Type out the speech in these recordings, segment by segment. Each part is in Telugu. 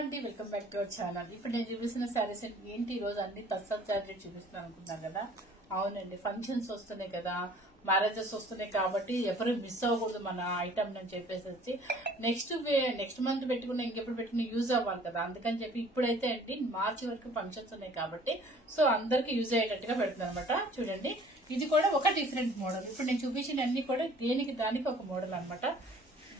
అండి welcome back to our channel. ఇప్పుడు నేను చూపిస్తున్న శారీస్ ఏంటి ఈ రోజు అన్ని తస్సర్ చార్జెట్ చూపిస్తున్నాను అనుకుంటున్నాను కదా. అవునండి, ఫంక్షన్స్ వస్తున్నాయి కదా, మ్యారేజెస్ వస్తున్నాయి కాబట్టి ఎవరు మిస్ అవ్వకూడదు మన ఐటమ్ అని చెప్పేసి వచ్చి నెక్స్ట్ మంత్ పెట్టుకున్న ఇంకెప్పుడు పెట్టుకుని యూజ్ అవ్వాలి కదా, అందుకని చెప్పి ఇప్పుడైతే అండి మార్చి వరకు ఫంక్షన్స్ ఉన్నాయి కాబట్టి సో అందరికి యూజ్ అయ్యేటట్టుగా పెడుతుంది అనమాట. చూడండి, ఇది కూడా ఒక డిఫరెంట్ మోడల్. ఇప్పుడు నేను చూపించిన అన్ని కూడా దేనికి దానికి ఒక మోడల్ అనమాట.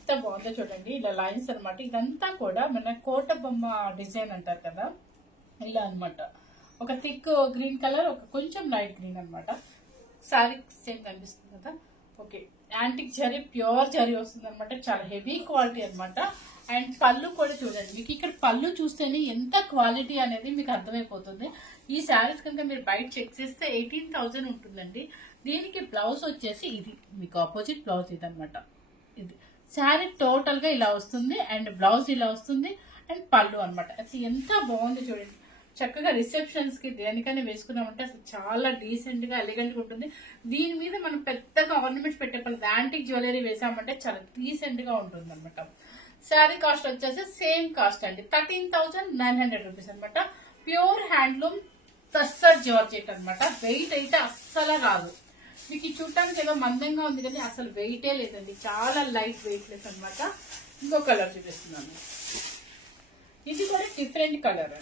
ఎంత బాగుందో చూడండి, ఇలా లైన్స్ అనమాట. ఇదంతా కూడా మన కోట బొమ్మ డిజైన్ అంటారు కదా, ఇలా అనమాట. ఒక థిక్ గ్రీన్ కలర్, ఒక కొంచెం లైట్ గ్రీన్ అనమాట. శారీ సేమ్ కనిపిస్తుంది కదా. Okay, antique zari, pure zari వస్తుంది అనమాట. చాలా హెవీ క్వాలిటీ అనమాట. అండ్ పళ్ళు కూడా చూడండి, మీకు ఇక్కడ పళ్ళు చూస్తేనే ఎంత క్వాలిటీ అనేది మీకు అర్థమైపోతుంది. ఈ శారీస్ కనుక మీరు బయట చెక్ చేస్తే 18,000 ఉంటుందండి. దీనికి బ్లౌజ్ వచ్చేసి ఇది మీకు ఆపోజిట్ బ్లౌజ్ ఇది అనమాట. ఇది శారీ టోటల్ గా ఇలా వస్తుంది అండ్ బ్లౌజ్ ఇలా వస్తుంది అండ్ పళ్ళు అనమాట. అసలు ఎంత బాగుంది చూడండి. చక్కగా రిసెప్షన్స్ కి దేనికైనా వేసుకున్నామంటే అసలు చాలా డీసెంట్ గా ఎలిగెంట్ గా ఉంటుంది. దీని మీద మనం పెద్దగా ఆర్నమెంట్స్ పెట్టే పని యాంటిక్ జ్యువెలరీ వేసామంటే చాలా డీసెంట్ గా ఉంటుంది అనమాట. శారీ కాస్ట్ వచ్చేసి సేమ్ కాస్ట్ అండి, 13,900 రూపీస్ అనమాట. ప్యూర్ హ్యాండ్లూమ్ టస్సర్ జార్జెట్ అనమాట. వెయిట్ అయితే అస్సలు రాదు. మీకు ఈ చూడటానికి ఏదో మందంగా ఉంది కానీ అసలు వెయిటే లేదండి, చాలా లైట్ వెయిట్ లెస్ అనమాట. ఇంకో కలర్ చూపిస్తున్నాను. ఇది కూడా డిఫరెంట్ కలర్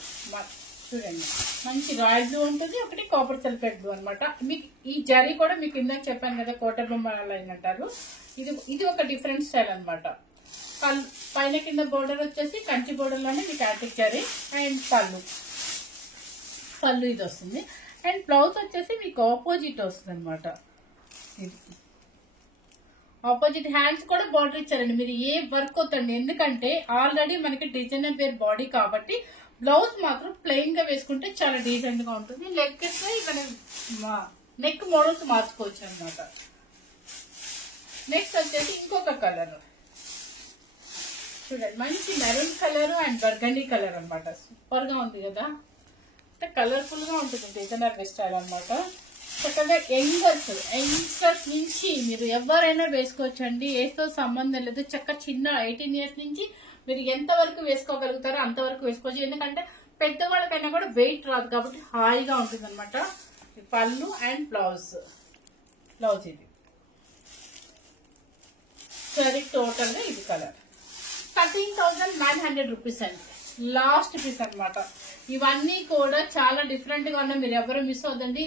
చూడండి, మంచి రాయల్ బ్లూ ఉంటుంది, ఒకటి కాపర్ సల్ఫేట్ బ్లూ అనమాట. మీకు ఈ జరీ కూడా మీకు ఇందాక చెప్పాను కదా కోట బొమ్మ లైన్ అంటారు. ఇది ఒక డిఫరెంట్ స్టైల్ అనమాట. పైన కింద బోర్డర్ వచ్చేసి కంచి బోర్డర్ లోనే మీకు యాంటిక్ జరీ అండ్ పళ్ళు ఇది వస్తుంది. అండ్ బ్లౌజ్ వచ్చేసి మీకు ఆపోజిట్ వస్తుంది అనమాట. ఆపోజిట్ హ్యాండ్స్ కూడా బార్డర్ ఇచ్చారండి. మీరు ఏ వర్క్ వద్దండి, ఎందుకంటే ఆల్రెడీ మనకి డిజైనర్ వేర్ బాడీ కాబట్టి బ్లౌజ్ మాత్రం ప్లెయిన్ గా వేసుకుంటే చాలా డీసెంట్ గా ఉంటుంది. లెగ్ ఇక్కడ నెక్ మోడల్స్ మార్చుకోవచ్చు అనమాట. నెక్స్ట్ వచ్చేసి ఇంకొక కలర్ చూడండి, మంచి maroon colour and burgundy colour అనమాట. సూపర్ గా ఉంది కదా, కలర్ఫుల్ గా ఉంటుంది డిజైనర్ వేర్ స్టైల్ అనమాట. చక్కగా యంగ్స్టర్స్ నుంచి మీరు ఎవరైనా వేసుకోవచ్చు అండి, ఏతో సంబంధం లేదు. చిన్న 18 ఇయర్స్ నుంచి మీరు ఎంత వరకు వేసుకోగలుగుతారో అంతవరకు వేసుకోవచ్చు. ఎందుకంటే పెద్దవాళ్ళకైనా కూడా వెయిట్ రాదు కాబట్టి హాయిగా ఉంటుంది అనమాట. పళ్ళు అండ్ బ్లౌజ్ ఇది సరే. టోటల్ గా ఇది కలర్ 13,900 రూపీస్ అండి. లాస్ట్ పీస్ అనమాట. ఇవన్నీ కూడా చాలా డిఫరెంట్ గా ఉన్నాయి, మీరు ఎవరు మిస్ అవుతుంది.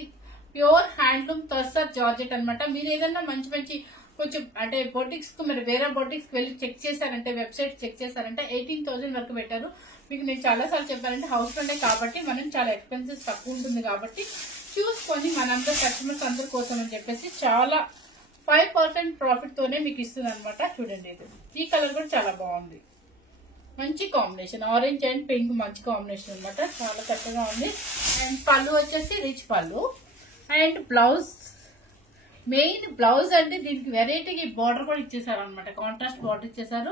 ప్యూర్ హ్యాండ్లూమ్ టస్సర్ జార్జెట్ అనమాట. మీరు ఏదైనా మంచి కొంచెం అంటే బొటిక్స్ కు మీరు వేరే బొటిక్స్ కి వెళ్ళి చెక్ చేశారంటే, వెబ్సైట్ చెక్ చేశారంటే 18,000 వరకు పెట్టారు. మీకు నేను చాలా సార్లు చెప్పానంటే హౌస్ ఫ్రెండే కాబట్టి మనం చాలా ఎక్స్పెన్సెస్ తక్కువ ఉంటుంది కాబట్టి చూసుకొని మనందరూ కస్టమర్స్ అందరి కోసం అని చెప్పేసి చాలా 5% ప్రాఫిట్ తోనే మీకు ఇస్తుంది అనమాట. చూడండి, ఈ కలర్ కూడా చాలా బాగుంది, మంచి కాంబినేషన్. ఆరెంజ్ అండ్ పింక్ మంచి కాంబినేషన్ అనమాట, చాలా చక్కగా ఉంది. అండ్ పళ్ళు వచ్చేసి రిచ్ పళ్ళు అండ్ బ్లౌజ్, మెయిన్ బ్లౌజ్ అంటే దీనికి వెరైటీగా బార్డర్ కూడా ఇచ్చేసారు అనమాట. కాంట్రాస్ట్ బార్డర్ ఇచ్చేసారు.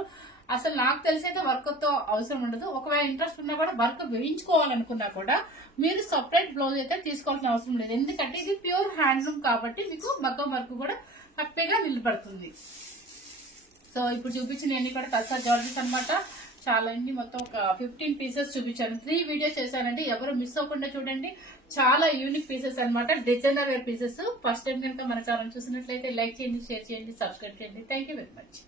అసలు నాకు తెలిసి అయితే వర్క్ తో అవసరం ఉండదు. ఒకవేళ ఇంట్రెస్ట్ ఉన్నా కూడా వర్క్ వేయించుకోవాలనుకున్నా కూడా మీరు సపరేట్ బ్లౌజ్ అయితే తీసుకోవాల్సిన అవసరం లేదు. ఎందుకంటే ఇది ప్యూర్ హ్యాండ్లూమ్ కాబట్టి మీకు మగ్గం వర్క్ కూడా హ్యాపీగా నిలబడుతుంది. సో ఇప్పుడు చూపించిన అన్ని కూడా టస్సర్ జార్జెట్ అనమాట. చాలా అండి, మొత్తం ఒక 15 పీసెస్ చూపించాను. 3 వీడియోస్ చేశానండి, ఎవరు మిస్ అవ్వకుండా చూడండి. చాలా యూనిక్ పీసెస్ అనమాట, designer wear pieces. First time కనుక మన ఛానల్ చూసినట్లయితే లైక్ చేయండి, షేర్ చేయండి, సబ్స్క్రైబ్ చేయండి. Thank you very much.